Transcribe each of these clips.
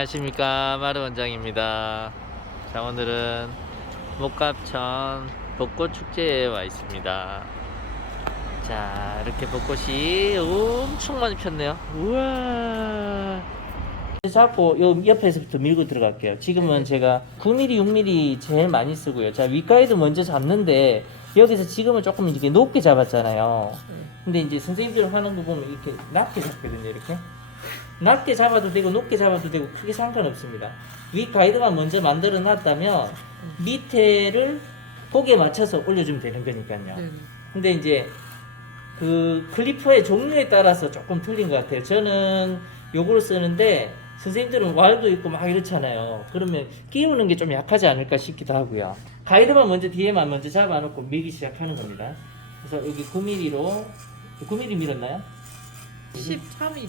안녕하십니까, 마루 원장입니다. 자, 오늘은 목갑천 벚꽃 축제에 와 있습니다. 자, 이렇게 벚꽃이 엄청 많이 폈네요. 우와. 잡고 요 옆에서부터 밀고 들어갈게요. 지금은 제가 9mm, 6mm 제일 많이 쓰고요. 자, 윗가에도 먼저 잡는데 여기서 지금은 조금 이렇게 높게 잡았잖아요. 근데 이제 선생님들 하는 거 보면 이렇게 낮게 잡거든요. 이렇게 낮게 잡아도 되고 높게 잡아도 되고 크게 상관없습니다. 윗 가이드만 먼저 만들어 놨다면 밑에를 거기에 맞춰서 올려주면 되는 거니까요. 근데 이제 그 클리퍼의 종류에 따라서 조금 틀린 것 같아요. 저는 요거를 쓰는데 선생님들은 왈도 있고 막 이렇잖아요. 그러면 끼우는 게 좀 약하지 않을까 싶기도 하고요. 가이드만 먼저 뒤에만 먼저 잡아놓고 밀기 시작하는 겁니다. 그래서 여기 9mm로 9mm 밀었나요? 13일.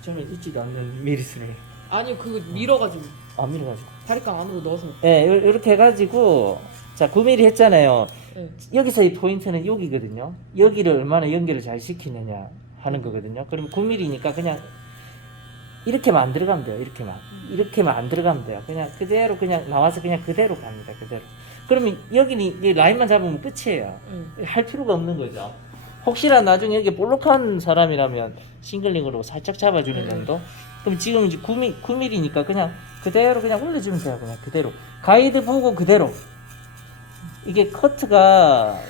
저는 있지도 않는 미리스를 아니요, 그거 밀어가지고 안 밀어가지고. 바리깡 안으로 넣어서. 네, 이렇게 해가지고 자 9mm 했잖아요. 네. 여기서의 포인트는 여기거든요. 여기를 얼마나 연결을 잘 시키느냐 하는 거거든요. 그럼 9mm니까 그냥 이렇게만 안 들어가면 돼요. 이렇게만 안 들어가면 돼요. 그냥 그대로 그냥 나와서 그냥 그대로 갑니다. 그대로. 그러면 여기는 이 라인만 잡으면 끝이에요. 할 필요가 없는 거죠. 혹시나 나중에 여기 볼록한 사람이라면 싱글링으로 살짝 잡아주는 정도? 그럼 지금 이제 9mm니까 그냥 그대로 그냥 올려주면 돼요. 그냥 그대로. 가이드 보고 그대로. 이게 커트가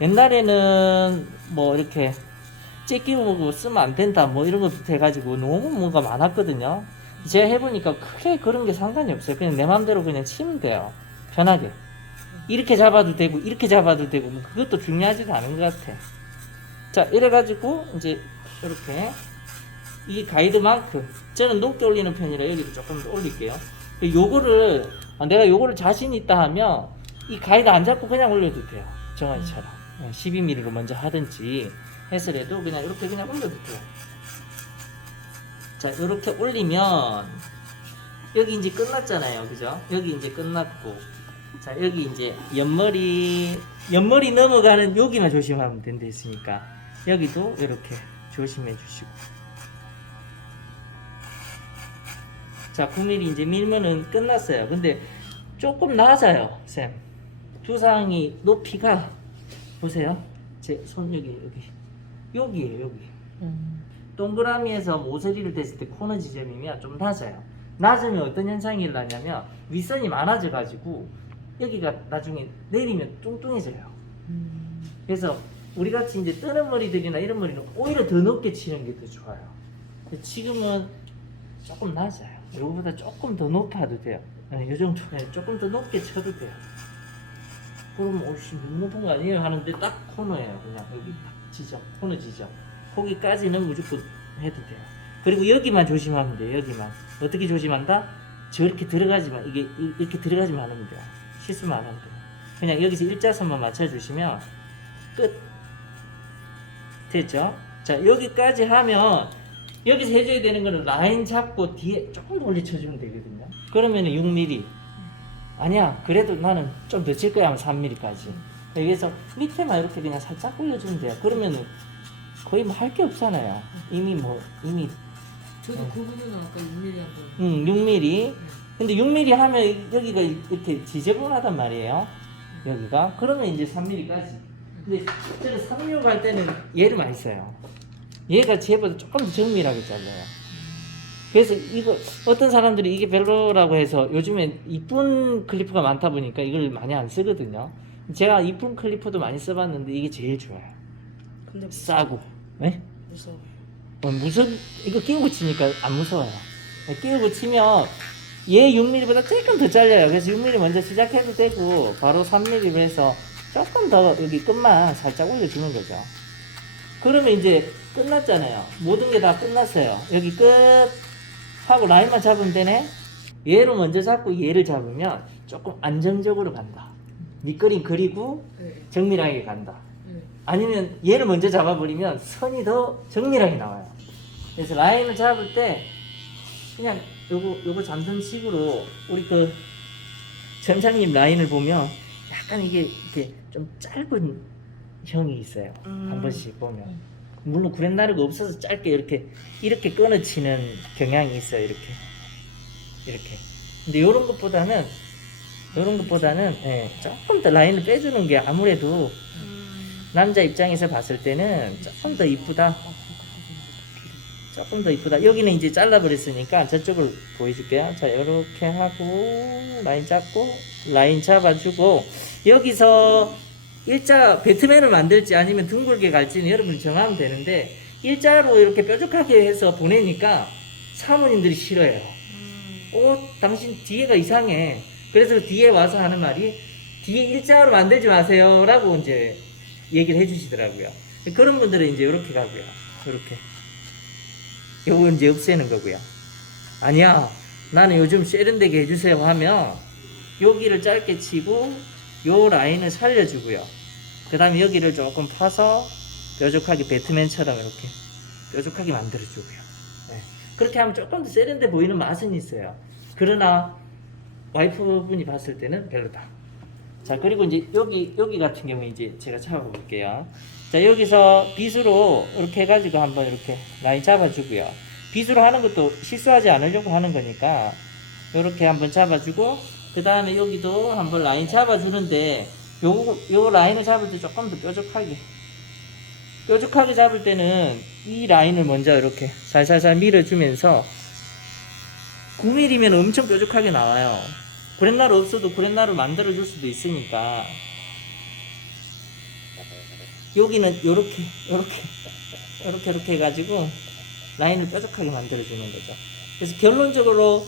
옛날에는 뭐 이렇게 째끼고 쓰면 안 된다 뭐 이런 것부터 해가지고 너무 뭔가 많았거든요. 제가 해보니까 크게 그런 게 상관이 없어요. 그냥 내 맘대로 그냥 치면 돼요. 편하게. 이렇게 잡아도 되고 이렇게 잡아도 되고 뭐 그것도 중요하지도 않은 것 같아. 자, 이래가지고 이제 이렇게 이 가이드만큼 저는 높게 올리는 편이라 여기도 조금 더 올릴게요. 요거를 내가 요거를 자신 있다 하면 이 가이드 안 잡고 그냥 올려도 돼요. 정한이처럼 12mm로 먼저 하든지 해서라도 그냥 이렇게 그냥 올려도 돼요. 자, 이렇게 올리면 여기 이제 끝났잖아요. 그죠? 여기 이제 끝났고, 자, 여기 이제 옆머리 넘어가는 여기만 조심하면 된다 했으니까 여기도 이렇게 조심해 주시고. 자, 9mm 이제 밀면은 끝났어요. 근데 조금 낮아요, 쌤. 두상이 높이가 보세요. 제 손 여기에요, 여기. 동그라미에서 모서리를 댔을 때 코너 지점이면 좀 낮아요. 낮으면 어떤 현상이 일어나냐면 윗선이 많아져 가지고 여기가 나중에 내리면 뚱뚱해져요. 그래서 우리 같이 이제 뜨는 머리들이나 이런 머리는 오히려 더 높게 치는 게 더 좋아요. 지금은 조금 낮아요. 이거보다 조금 더 높아도 돼요. 이 정도, 조금 더 높게 쳐도 돼요. 그러면 오씨 너무 높은 거 아니에요 하는데 딱 코너예요. 그냥 여기 딱 지점, 코너 지점. 거기까지는 무조건 해도 돼요. 그리고 여기만 조심하면 돼요. 여기만. 어떻게 조심한다? 저렇게 들어가지만 이게 이렇게 들어가지만 하면 돼요. 실수만 안 하면 돼요. 그냥 여기서 일자선만 맞춰주시면 끝. 됐죠? 자, 여기까지 하면 여기서 해줘야 되는 거는 라인 잡고 뒤에 조금 더 올려쳐주면 되거든요. 그러면 6mm. 아니야, 그래도 나는 좀 더 칠 거야 하면 3mm까지. 여기서 밑에만 이렇게 그냥 살짝 올려주면 돼요. 그러면은 거의 뭐 할 게 없잖아요. 이미 저도 그 부분은 아까 6mm 한 거. 6mm. 근데 6mm 하면 여기가 이렇게 지저분하단 말이에요. 여기가. 그러면 이제 3mm까지. 근데 저는 3mm 할 때는 얘를 많이 써요. 얘가 쟤보다 조금 더 정밀하게 잘라요. 그래서 이거 어떤 사람들이 이게 별로라고 해서 요즘에 이쁜 클리퍼가 많다 보니까 이걸 많이 안 쓰거든요. 제가 이쁜 클리퍼도 많이 써봤는데 이게 제일 좋아요. 근데 싸고. 네? 무서워. 이거 끼우고 치니까 안 무서워요. 끼우고 치면 얘 6mm보다 조금 더 잘려요. 그래서 6mm 먼저 시작해도 되고 바로 3mm로 해서 조금 더 여기 끝만 살짝 올려주는 거죠. 그러면 이제 끝났잖아요. 모든 게 다 끝났어요. 여기 끝 하고 라인만 잡으면 되네. 얘를 먼저 잡고 얘를 잡으면 조금 안정적으로 간다. 밑그림 그리고 정밀하게 간다. 아니면 얘를 먼저 잡아버리면 선이 더 정밀하게 나와요. 그래서 라인을 잡을 때 그냥 요거 잡는 식으로 우리 그 전장님 라인을 보면 약간 이게 이렇게 좀 짧은 형이 있어요. 한 번씩 보면 물론 구렛나루가 없어서 짧게 이렇게 끊어치는 경향이 있어요. 이렇게. 근데 이런 것보다는 예, 조금 더 라인을 빼주는 게 아무래도 남자 입장에서 봤을 때는 조금 더 이쁘다. 조금 더 이쁘다. 여기는 이제 잘라버렸으니까 저쪽을 보여줄게요. 자, 이렇게 하고 라인 잡아주고 여기서 일자 배트맨을 만들지 아니면 둥글게 갈지는 여러분이 정하면 되는데 일자로 이렇게 뾰족하게 해서 보내니까 사모님들이 싫어요. 당신 뒤에가 이상해. 그래서 뒤에 와서 하는 말이 뒤에 일자로 만들지 마세요 라고 이제 얘기를 해주시더라고요. 그런 분들은 이제 이렇게 가고요. 이렇게. 요거 이제 없애는 거고요. 아니야, 나는 요즘 세련되게 해주세요 하면 여기를 짧게 치고 요 라인을 살려주고요. 그 다음에 여기를 조금 파서 뾰족하게 배트맨처럼 이렇게 뾰족하게 만들어주고요. 네. 그렇게 하면 조금 더 세련돼 보이는 맛은 있어요. 그러나 와이프분이 봤을 때는 별로다. 자, 그리고 이제 여기 같은 경우에 이제 제가 잡아볼게요. 자, 여기서 빗으로 이렇게 해가지고 한번 이렇게 라인 잡아주고요. 빗으로 하는 것도 실수하지 않으려고 하는 거니까 이렇게 한번 잡아주고 그 다음에 여기도 한번 라인 잡아주는데 요 라인을 잡을 때 조금 더 뾰족하게 잡을 때는 이 라인을 먼저 이렇게 살살살 밀어주면서 9mm면 엄청 뾰족하게 나와요. 구렛나루 없어도 구렛나루 만들어줄 수도 있으니까 여기는 요렇게 해가지고 라인을 뾰족하게 만들어주는 거죠. 그래서 결론적으로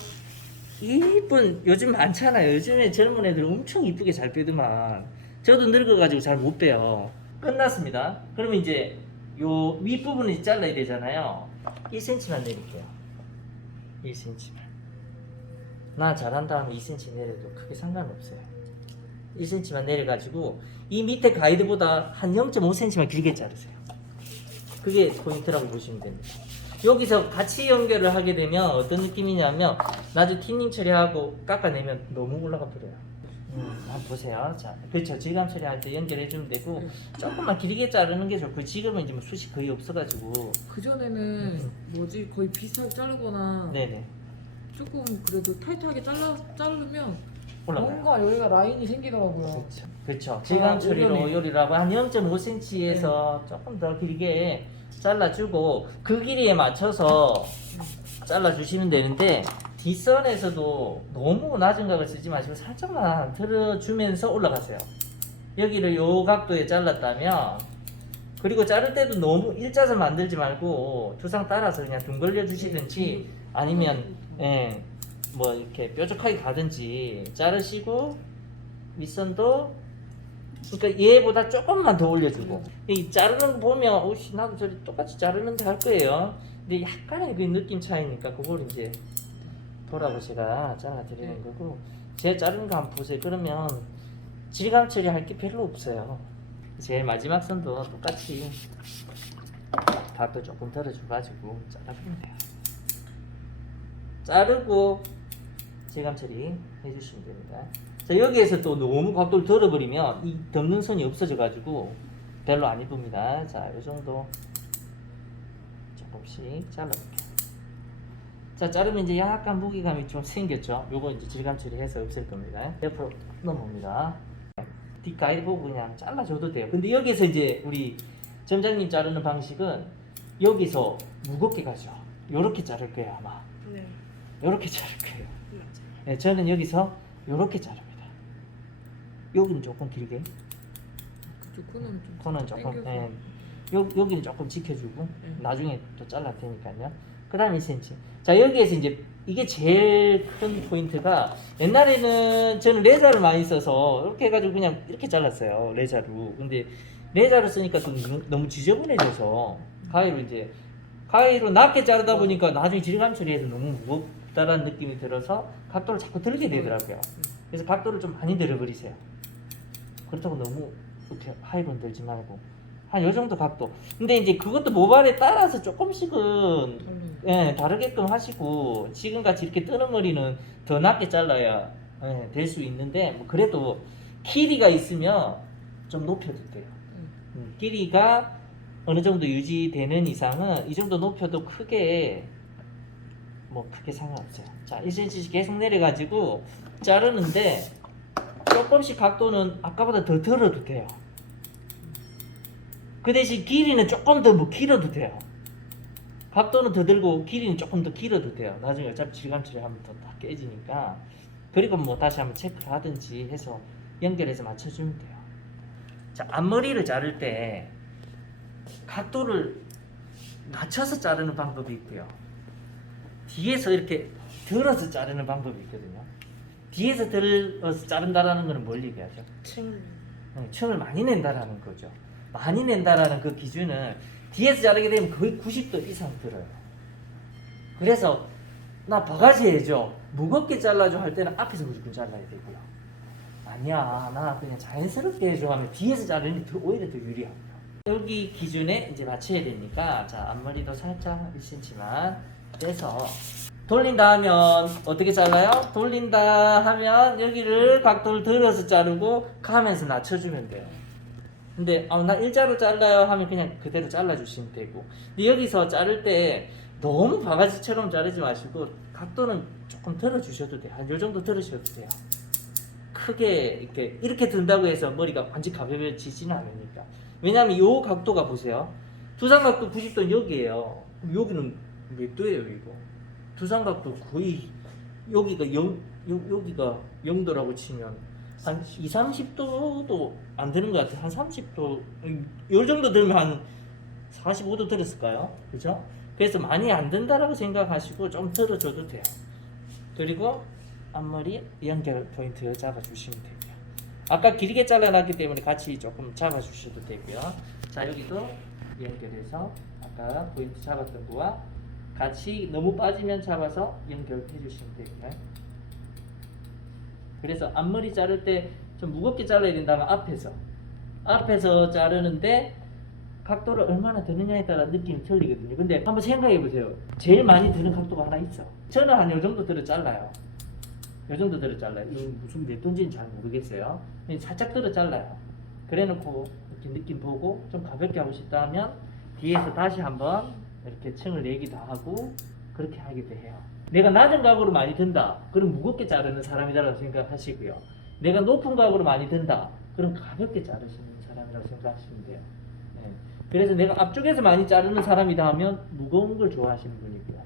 이쁜 요즘 많잖아요. 요즘에 젊은 애들 엄청 이쁘게 잘 빼더만 저도 늙어가지고 잘 못 빼요. 끝났습니다. 그러면 이제 요 윗부분을 잘라야 되잖아요. 1cm만 내릴게요. 1cm만. 나 잘한다 하면 2cm 내려도 크게 상관없어요. 1cm만 내려가지고 이 밑에 가이드보다 한 0.5cm만 길게 자르세요. 그게 포인트라고 보시면 됩니다. 여기서 같이 연결을 하게 되면 어떤 느낌이냐면 나중에 틴닝 처리하고 깎아내면 너무 올라가 버려요. 한번 보세요. 자, 그렇죠. 질감 처리할 때 연결해주면 되고 조금만 길게 자르는 게 좋고 지금은 이제 뭐 숱이 거의 없어가지고 그전에는 뭐지 거의 비슷하게 자르거나 네네 조금 그래도 타이트하게 자르면 올라가요. 뭔가 여기가 라인이 생기더라고요. 그렇죠. 질감 처리로 의견이. 요리라고 한 0.5cm에서 조금 더 길게 잘라주고 그 길이에 맞춰서 잘라주시면 되는데 뒷선에서도 너무 낮은 각을 쓰지 마시고 살짝만 틀어주면서 올라가세요. 여기를 요 각도에 잘랐다면 그리고 자를 때도 너무 일자선 만들지 말고 두상 따라서 그냥 둥글려 주시든지 아니면 뭐 이렇게 뾰족하게 가든지 자르시고 윗선도 그러니까 얘보다 조금만 더 올려주고 이 자르는 거 보면 오씨 나도 저리 똑같이 자르는데 할 거예요. 근데 약간의 그 느낌 차이니까 그걸 이제 보라고 제가 잘라드리는 거고 제가 자르는 거 한번 보세요. 그러면 질감 처리할 게 별로 없어요. 제일 마지막 선도 똑같이 각도 조금 덜어줘가지고 잘라주면 돼요. 자르고 질감 처리 해주시면 됩니다. 자, 여기에서 또 너무 각도를 덜어버리면 이 덮는 선이 없어져가지고 별로 안 이쁩니다. 자, 이 정도 조금씩 잘라볼게요. 자, 자르면 이제 약간 무게감이 좀 생겼죠. 요거 이제 질감 처리해서 없앨 겁니다. 옆으로 넘어옵니다. 뒷가이드 보고 그냥 잘라줘도 돼요. 근데 여기서 이제 우리 점장님 자르는 방식은 여기서 무겁게 가죠. 요렇게 자를 거예요 아마. 네. 요렇게 자를 거예요. 맞아요. 네, 저는 여기서 요렇게 자릅니다. 여기는 조금 길게, 그쪽 코는 좀 코는 조금, 당겨서. 여기는 조금 지켜주고 나중에 또 잘라도 되니까요. 그 다음 1cm. 자, 여기에서 이제 이게 제일 큰 포인트가 옛날에는 저는 레자를 많이 써서 이렇게 해가지고 그냥 이렇게 잘랐어요. 레자로. 근데 레자로 쓰니까 좀 너무 지저분해져서 가위로 낮게 자르다 보니까 나중에 질감 처리해서 너무 무겁다라는 느낌이 들어서 각도를 자꾸 들게 되더라고요. 그래서 각도를 좀 많이 들어버리세요. 그렇다고 너무 이렇게 하이로 들지 말고 한 요 정도 각도. 근데 이제 그것도 모발에 따라서 조금씩은 다르게끔 하시고 지금같이 이렇게 뜨는 머리는 더 낮게 잘라야 될 수 있는데 뭐 그래도 길이가 있으면 좀 높여도 돼요. 길이가 어느 정도 유지되는 이상은 이 정도 높여도 크게 상관없어요. 자, 1cm씩 계속 내려가지고 자르는데 조금씩 각도는 아까보다 더 들어도 돼요. 그 대신 길이는 조금 더 길어도 돼요. 각도는 더 들고 길이는 조금 더 길어도 돼요. 나중에 어차피 질감칠을 하면 더 다 깨지니까. 그리고 뭐 다시 한번 체크를 하든지 해서 연결해서 맞춰주면 돼요. 자, 앞머리를 자를 때 각도를 낮춰서 자르는 방법이 있고요. 뒤에서 이렇게 들어서 자르는 방법이 있거든요. 뒤에서 들어서 자른다라는 것은 뭘 얘기하죠? 층을 많이 낸다라는 거죠. 많이 낸다라는 그 기준은 뒤에서 자르게 되면 거의 90도 이상 들어요. 그래서 나 바가지 해줘, 무겁게 잘라줘 할 때는 앞에서 무조건 잘라야 되고요. 아니야, 나 그냥 자연스럽게 해줘 하면 뒤에서 자르는 게 오히려 더 유리합니다. 여기 기준에 이제 맞춰야 되니까, 자, 앞머리도 살짝 1cm만 떼서 돌린다 하면 어떻게 잘라요? 돌린다 하면 여기를 각도를 들어서 자르고 가면서 낮춰주면 돼요. 근데 나 일자로 잘라요 하면 그냥 그대로 잘라주시면 되고, 근데 여기서 자를 때 너무 바가지처럼 자르지 마시고 각도는 조금 들어주셔도 돼요. 한 요 정도 들으셔도 돼요. 크게 이렇게 든다고 해서 머리가 완전 가벼워지지는 않으니까. 왜냐면 요 각도가 보세요. 두상각도 90도는 여기에요. 그럼 여기는 몇 도예요, 이거? 두상각도 거의 여기가 여기가 0도라고 치면 한 2, 30도도 안 되는 것 같아요. 한 30도, 요 정도 들면 한 45도 들었을까요? 그죠? 그래서 많이 안 된다라고 생각하시고 좀 들어줘도 돼요. 그리고 앞머리 연결 포인트 잡아주시면 되고요. 아까 길게 잘라놨기 때문에 같이 조금 잡아주셔도 되고요. 자, 여기도 연결해서 아까 포인트 잡았던 거와 같이 너무 빠지면 잡아서 연결해 주시면 되고요. 그래서 앞머리 자를 때 좀 무겁게 잘라야 된다면 앞에서 자르는데 각도를 얼마나 드느냐에 따라 느낌이 틀리거든요. 근데 한번 생각해 보세요. 제일 많이 드는 각도가 하나 있어. 저는 한 요 정도 들어 잘라요. 요 정도 들어 잘라요. 이거 무슨 몇 돈지는 잘 모르겠어요. 살짝 들어 잘라요. 그래 놓고 이렇게 느낌 보고 좀 가볍게 하고 싶다 하면 뒤에서 다시 한번 이렇게 층을 내기도 하고 그렇게 하기도 해요. 내가 낮은 각으로 많이 든다, 그럼 무겁게 자르는 사람이라고 생각하시고요. 내가 높은 각으로 많이 든다, 그럼 가볍게 자르시는 사람이라고 생각하시면 돼요. 네. 그래서 내가 앞쪽에서 많이 자르는 사람이다 하면 무거운 걸 좋아하시는 분이고요.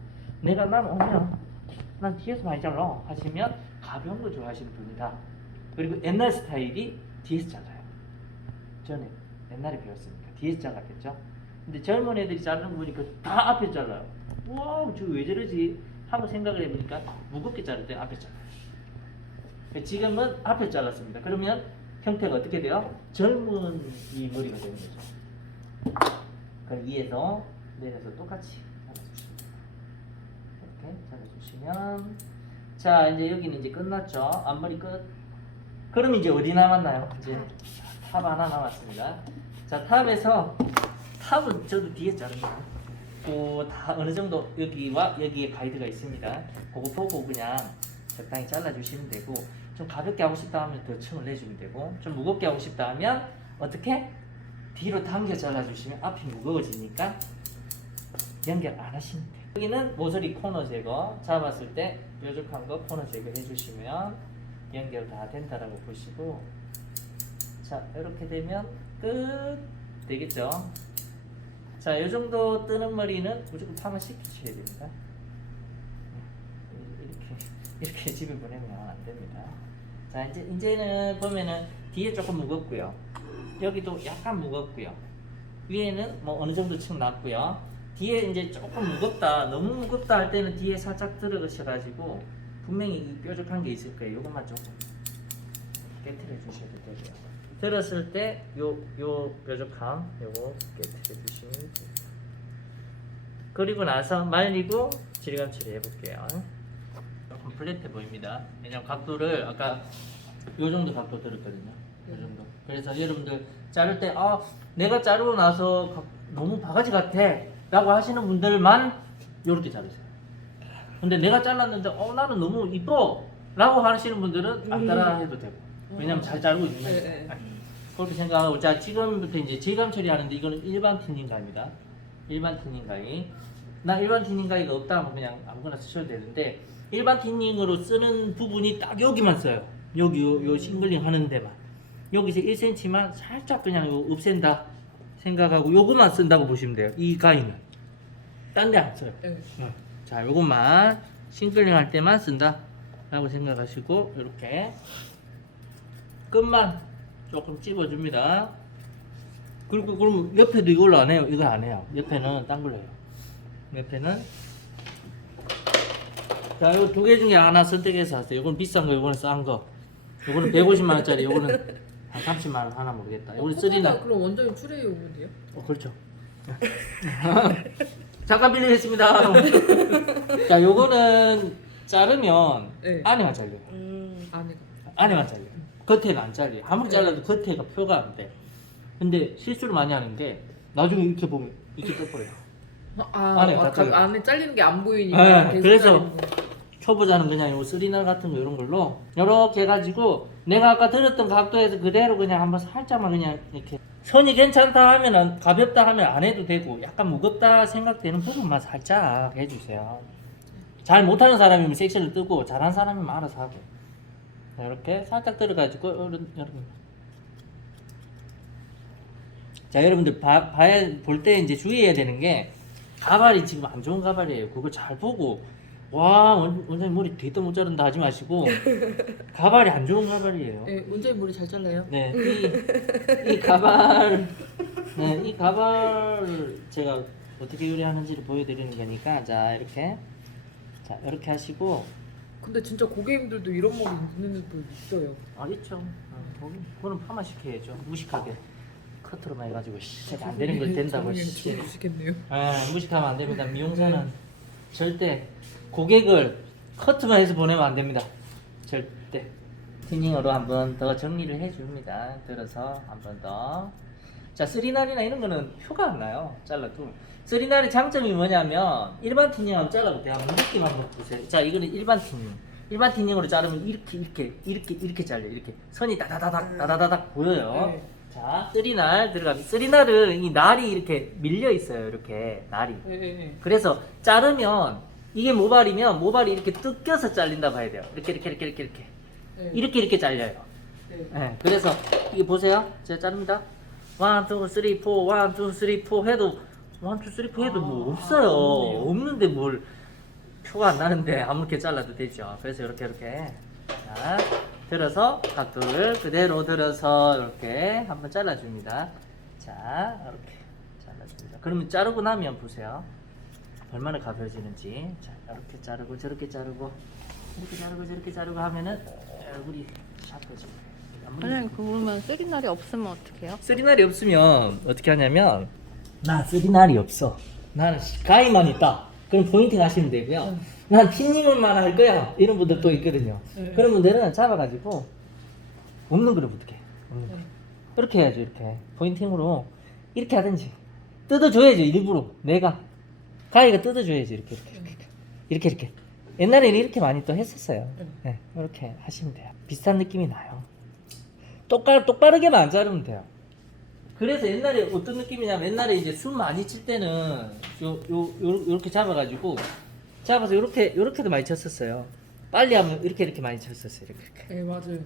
난 뒤에서 많이 잘라 하시면 가벼운 걸 좋아하시는 분이다. 그리고 옛날 스타일이 뒤에서 잘라요. 저는 옛날에 배웠으니까 뒤에서 잘랐겠죠. 근데 젊은 애들이 자르는 거 보니까 다 앞에 잘라요. 우와, 저 왜 저러지? 한번 생각을 해보니까 무겁게 자를 때 앞에 잘라요. 지금은 앞에 잘랐습니다. 그러면 형태가 어떻게 돼요? 젊은 이 머리가 되는 거죠. 그 위에서 내려서 똑같이 잘라주시면 돼요. 이렇게 잘라주시면, 자, 이제 여기는 이제 끝났죠. 앞머리 끝. 그럼 이제 어디 남았나요? 이제 탑 하나 남았습니다. 자, 탑은 저도 뒤에 자릅니다. 다 어느 정도 여기와 여기에 가이드가 있습니다. 그거 보고 그냥 적당히 잘라주시면 되고, 좀 가볍게 하고 싶다 하면 더 층을 내주면 되고, 좀 무겁게 하고 싶다 하면 어떻게? 뒤로 당겨 잘라주시면 앞이 무거워지니까 연결 안 하시면 돼요. 여기는 모서리 코너 제거, 잡았을 때 뾰족한 거 코너 제거 해주시면 연결 다 된다라고 보시고, 자, 이렇게 되면 끝 되겠죠. 자, 요 정도 뜨는 머리는 무조건 파마 시키셔야 됩니다. 이렇게 집에 보내면 안 됩니다. 자, 이제는 보면은 뒤에 조금 무겁고요. 여기도 약간 무겁고요. 위에는 뭐 어느 정도 층 났고요. 뒤에 이제 조금 무겁다, 너무 무겁다 할 때는 뒤에 살짝 들어가셔가지고 분명히 뾰족한 게 있을 거예요. 요것만 조금 깨트려 주셔도 되고요. 들었을 때 요 뾰족함 요거 깨트려 주시면 돼요. 그리고 나서 말리고 질감처리 해볼게요. 조금 플랫해 보입니다. 왜냐면 각도를 아까 요 정도 각도 들었거든요. 요 정도. 그래서 여러분들 자를 때 내가 자르고 나서 너무 바가지 같아 라고 하시는 분들만 요렇게 자르세요. 근데 내가 잘랐는데 나는 너무 이뻐 라고 하시는 분들은 안 따라 해도 되고, 왜냐면 잘 자르고 있는 거예요. 그렇게 생각하고, 자, 지금부터 이제 제감 처리하는데 이거는 일반 튜닝가입니다. 일반 튜닝가이. 나 일반 튜닝가이가 없다 하면 그냥 아무거나 쓰셔도 되는데, 일반 튜닝으로 쓰는 부분이 딱 여기만 써요. 여기 요 싱글링 하는 데만. 여기서 1cm만 살짝 그냥 요 없앤다 생각하고 요거만 쓴다고 보시면 돼요. 이 가위는. 딴 데 안 써요. 네. 자, 요것만 싱글링 할 때만 쓴다 라고 생각하시고, 이렇게 끝만 조금 찝어줍니다. 그리고 그럼 옆에도 이걸로 안 해요. 이거 안 해요. 옆에는 딴 걸로 해요. 옆에는, 자, 요 두 개 중에 하나 선택해서 하세요. 이건 비싼 거, 이거는 싼 거. 이거는 150만 원짜리, 이거는 한 30만 원 하나 모르겠다. 이거는 쓰리나. 그럼 원장님 출애해 오면 돼요? 그렇죠. 잠깐 빌리겠습니다. 자, 요거는 자르면 네. 안에만 잘려요. 아니가. 안에만 잘려요. 겉에가 안 잘려요. 아무리 잘라도 겉에가 표가 안 돼. 근데 실수를 많이 하는 게 나중에 이렇게 보면 이렇게 떠버려요. 안에 다 잘려요. 안에 잘리는 게 안 보이니까. 네, 계속 그래서 잘리는 거. 초보자는 그냥 요 쓰리날 같은 거 이런 걸로 이렇게 해가지고 내가 아까 들었던 각도에서 그대로 그냥 한번 살짝만 그냥 이렇게 선이 괜찮다 하면은 가볍다 하면 안 해도 되고 약간 무겁다 생각되는 부분만 살짝 해주세요. 잘 못하는 사람이면 섹션을 뜨고 잘하는 사람이면 알아서 하고 이렇게 살짝 들어가지고 자, 여러분들 볼 때 이제 주의해야 되는 게 가발이 지금 안 좋은 가발이에요. 그거 잘 보고 와 원장님 머리 되게 못 자른다 하지 마시고 가발이 안 좋은 가발이에요. 네, 원장님 머리 잘 잘라요? 네, 이 가발, 네, 이 가발 제가 어떻게 요리하는지를 보여드리는 거니까 자 이렇게 하시고. 근데 진짜 고객님들도 이런 머리 있는 분들 있어요. 아 있죠. 그거는 파마 시켜야죠. 무식하게 커트로만 해가지고 안 되는 걸 된다고. 주시겠네요. 무식하면 안 됩니다. 미용사는 절대 고객을 커트만 해서 보내면 안 됩니다. 절대. 튜닝으로 한 번 더 정리를 해줍니다. 들어서 한 번 더. 자, 쓰리날이나 이런 거는 표가 안 나요. 잘라도. 쓰리날의 장점이 뭐냐면 일반 튜닝하면 잘라볼게요. 한번 느낌 한번 보세요. 자, 이거는 일반 튜닝. 일반 튜닝으로 자르면 이렇게 잘려요. 이렇게 선이 다다다닥 보여요. 네. 자, 쓰리날 들어가면 쓰리날은 이 날이 이렇게 밀려 있어요. 이렇게 날이. 네. 그래서 자르면 이게 모발이면 모발이 이렇게 뜯겨서 잘린다 봐야 돼요. 이렇게 잘려요. 네. 네, 그래서 이게 보세요. 제가 자릅니다. 1, 2, 3, 4, 1, 2, 3, 4 해도 1, 2, 3, 4 해도 뭐 없어요. 없는데 뭘 표가 안 나는데 아무렇게 잘라도 되죠. 그래서 이렇게 자, 들어서 각도를 그대로 들어서 이렇게 한번 잘라줍니다. 자, 이렇게 잘라줍니다. 그러면 자르고 나면 보세요. 얼마나 가벼워지는지. 자, 이렇게 자르고 저렇게 자르고 이렇게 자르고 저렇게 자르고 하면은 얼굴이 샤프해지고. 원장님 그러면 쓰리날이 없으면 어떡해요? 쓰리날이 없으면 어떻게 하냐면 나 쓰리날이 없어. 나는 가위만 있다. 그럼 포인팅 하시면 되고요. 난 튜닝만 할 거야. 이런 분들 또 있거든요. 그런 분들은 잡아가지고 없는 거를 어떻게 해? 이렇게 해야죠. 이렇게 포인팅으로 이렇게 하든지 뜯어줘야죠. 일부러 내가 가위가 뜯어줘야지. 이렇게 옛날에는 이렇게 많이 또 했었어요. 네, 이렇게 하시면 돼요. 비슷한 느낌이 나요. 똑바르게만 안 자르면 돼요. 그래서 옛날에 어떤 느낌이냐면 옛날에 이제 숨 많이 칠 때는 요렇게 잡아가지고 잡아서 요렇게도 많이 쳤었어요. 빨리 하면 이렇게 많이 쳤었어요. 이렇게. 네, 맞아요.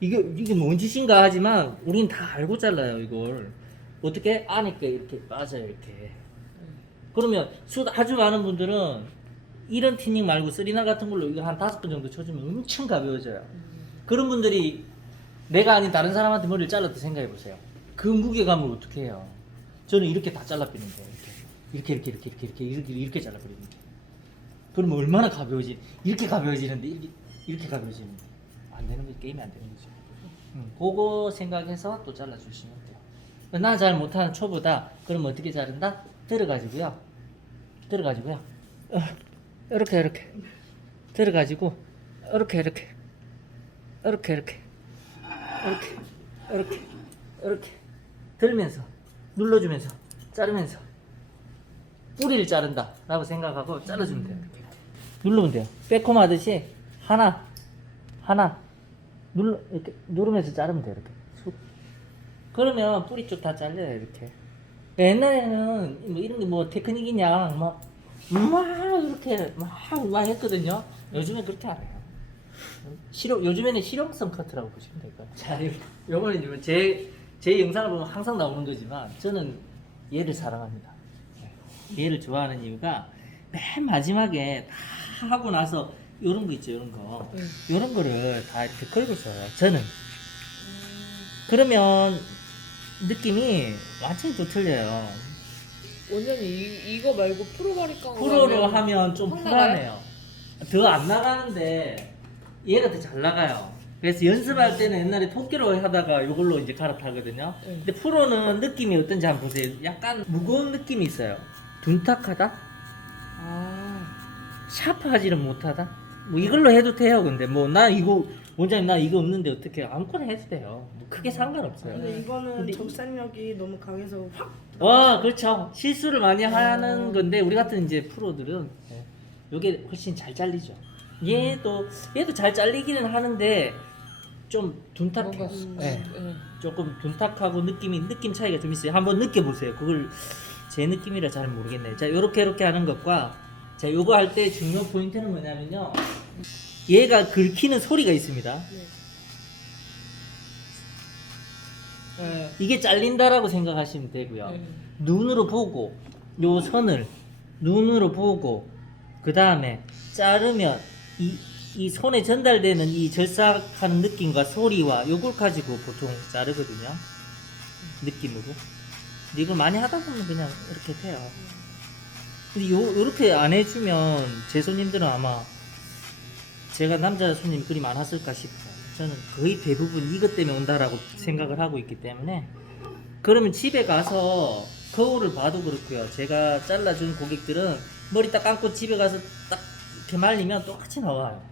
이게 뭔 짓인가 하지만 우린 다 알고 잘라요. 이걸 어떻게 안에 게 이렇게 빠져요. 이렇게. 그러면 아주 많은 분들은 이런 튜닝 말고 쓰리날 같은 걸로 이거 한 5번 정도 쳐주면 엄청 가벼워져요. 그런 분들이 내가 아닌 다른 사람한테 머리를 잘랐다 생각해 보세요. 그 무게감을 어떻게 해요? 저는 이렇게 다 잘라버리는데 이렇게 잘라버리는데 그러면 얼마나 이렇게 가벼워지는데 이렇게 가벼워지는데 안 되는 거 게임이 안 되는 거죠. 그거 생각해서 또 잘라주시면 돼요. 나 잘 못하는 초보다 그러면 어떻게 자른다? 들어가지고요 이렇게 들어가지고 이렇게 들면서 눌러주면서 자르면서 뿌리를 자른다 라고 생각하고 잘라주면 돼요. 누르면 돼요. 빼꼼 하듯이 하나 이렇게 누르면서 자르면 돼요. 이렇게 그러면 뿌리 쪽 다 잘려요 이렇게. 옛날에는 뭐 이런 게 뭐 테크닉이냐 막 이렇게 막 했거든요. 요즘엔 그렇게 안 해요. 요즘에는 실용성 커트라고 보시면 될 거예요. 자, 요거는 제 영상을 보면 항상 나오는 거지만 저는 얘를 사랑합니다. 얘를 좋아하는 이유가 맨 마지막에 다 하고 나서 요런 거 있죠, 요런 거. 요런 거를 다 이렇게 걸고 줘요. 저는. 그러면 느낌이 완전히 또 틀려요. 원장님 이거 말고 프로 바리깡 프로로 하면 좀 확 불안해요. 더 안 나가는데 얘가 더 잘 나가요. 그래서 연습할 때는 옛날에 토끼로 하다가 이걸로 이제 갈아타거든요. 네. 근데 프로는 느낌이 어떤지 한번 보세요. 약간 무거운 느낌이 있어요. 둔탁하다? 아 샤프하지는 못하다? 뭐 이걸로 해도 돼요. 근데 뭐 나 이거 원장님 나 이거 없는데 어떻게 아무거나 해도 돼요. 뭐 크게 상관없어요. 근데 이거는 근데 접착력이 너무 강해서 확 와, 그렇죠. 실수를 많이 하는 건데 우리 같은 이제 프로들은 이게 훨씬 잘 잘리죠. 얘도 잘 잘리기는 하는데 좀 둔탁해요. 뭔가 네. 조금 둔탁하고 느낌 차이가 좀 있어요. 한번 느껴보세요. 그걸 제 느낌이라 잘 모르겠네요. 자, 이렇게 하는 것과 자, 요거 할 때 중요 포인트는 뭐냐면요. 얘가 긁히는 소리가 있습니다. 이게 잘린다라고 생각하시면 되고요. 눈으로 보고 요 선을 눈으로 보고 그 다음에 자르면 이 손에 전달되는 이 절삭하는 느낌과 소리와 요걸 가지고 보통 자르거든요. 느낌으로. 근데 이걸 많이 하다 보면 그냥 이렇게 돼요. 근데 요렇게 안 해주면 제 손님들은 아마 제가 남자 손님이 그리 많았을까 싶어요. 저는 거의 대부분 이것 때문에 온다라고 생각을 하고 있기 때문에 그러면 집에 가서 거울을 봐도 그렇고요. 제가 잘라준 고객들은 머리 딱 감고 집에 가서 딱 이렇게 말리면 똑같이 나와요.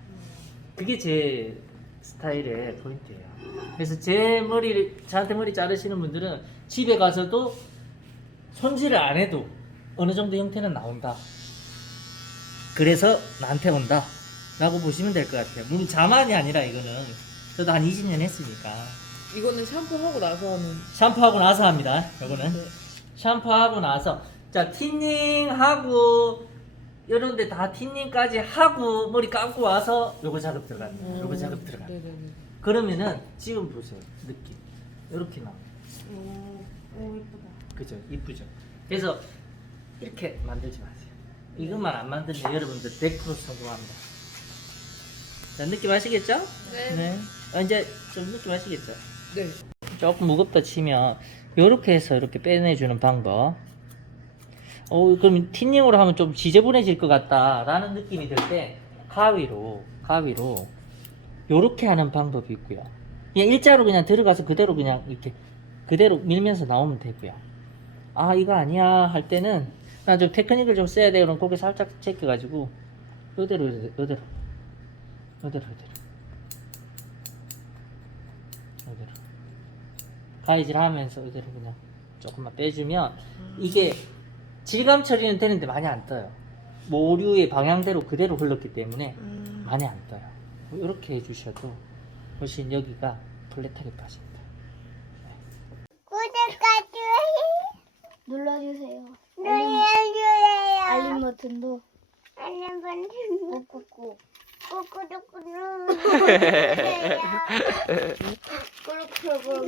그게 제 스타일의 포인트예요. 그래서 저한테 머리 자르시는 분들은 집에 가서도 손질을 안 해도 어느 정도 형태는 나온다. 그래서 나한테 온다. 라고 보시면 될 것 같아요. 물론 자만이 아니라 이거는 저도 한 20년 했으니까. 이거는 샴푸하고 나서 하는 샴푸하고 나서 합니다. 이거는. 네. 샴푸하고 나서 자 티닝하고 이런데 다 티닝까지 하고 머리 감고 와서 요거 작업 들어갑니다. 요거 작업 들어갑니다. 네네네. 그러면은 지금 보세요 느낌 이렇게 나와. 오 이쁘다. 그죠? 이쁘죠? 그래서 이렇게 만들지 마세요. 이것만 안 만들면 여러분들 100% 성공합니다. 자 느낌 아시겠죠? 네. 이제 좀 느낌 아시겠죠? 네. 조금 무겁다 치면 요렇게 해서 이렇게 빼내주는 방법. 그럼 티닝으로 하면 좀 지저분해질 것 같다 라는 느낌이 들 때 가위로 요렇게 하는 방법이 있고요. 그냥 일자로 그냥 들어가서 그대로 그냥 이렇게 그대로 밀면서 나오면 되고요. 아 이거 아니야 할 때는 난 좀 테크닉을 좀 써야 돼요. 그럼 고개 살짝 제껴가지고 이대로 가위질 하면서 이대로 그냥 조금만 빼주면 이게 질감 처리는 되는데 많이 안 떠요. 뭐 오류의 방향대로 그대로 흘렀기 때문에 많이 안 떠요. 이렇게 해주셔도 훨씬 여기가 플랫하게 빠집니다. 구독까지 눌러주세요. 눌러주세요. 알림 버튼도 꾹꾹꾹 꾹꾹꾹 눌러주세요. 꾹꾹꾹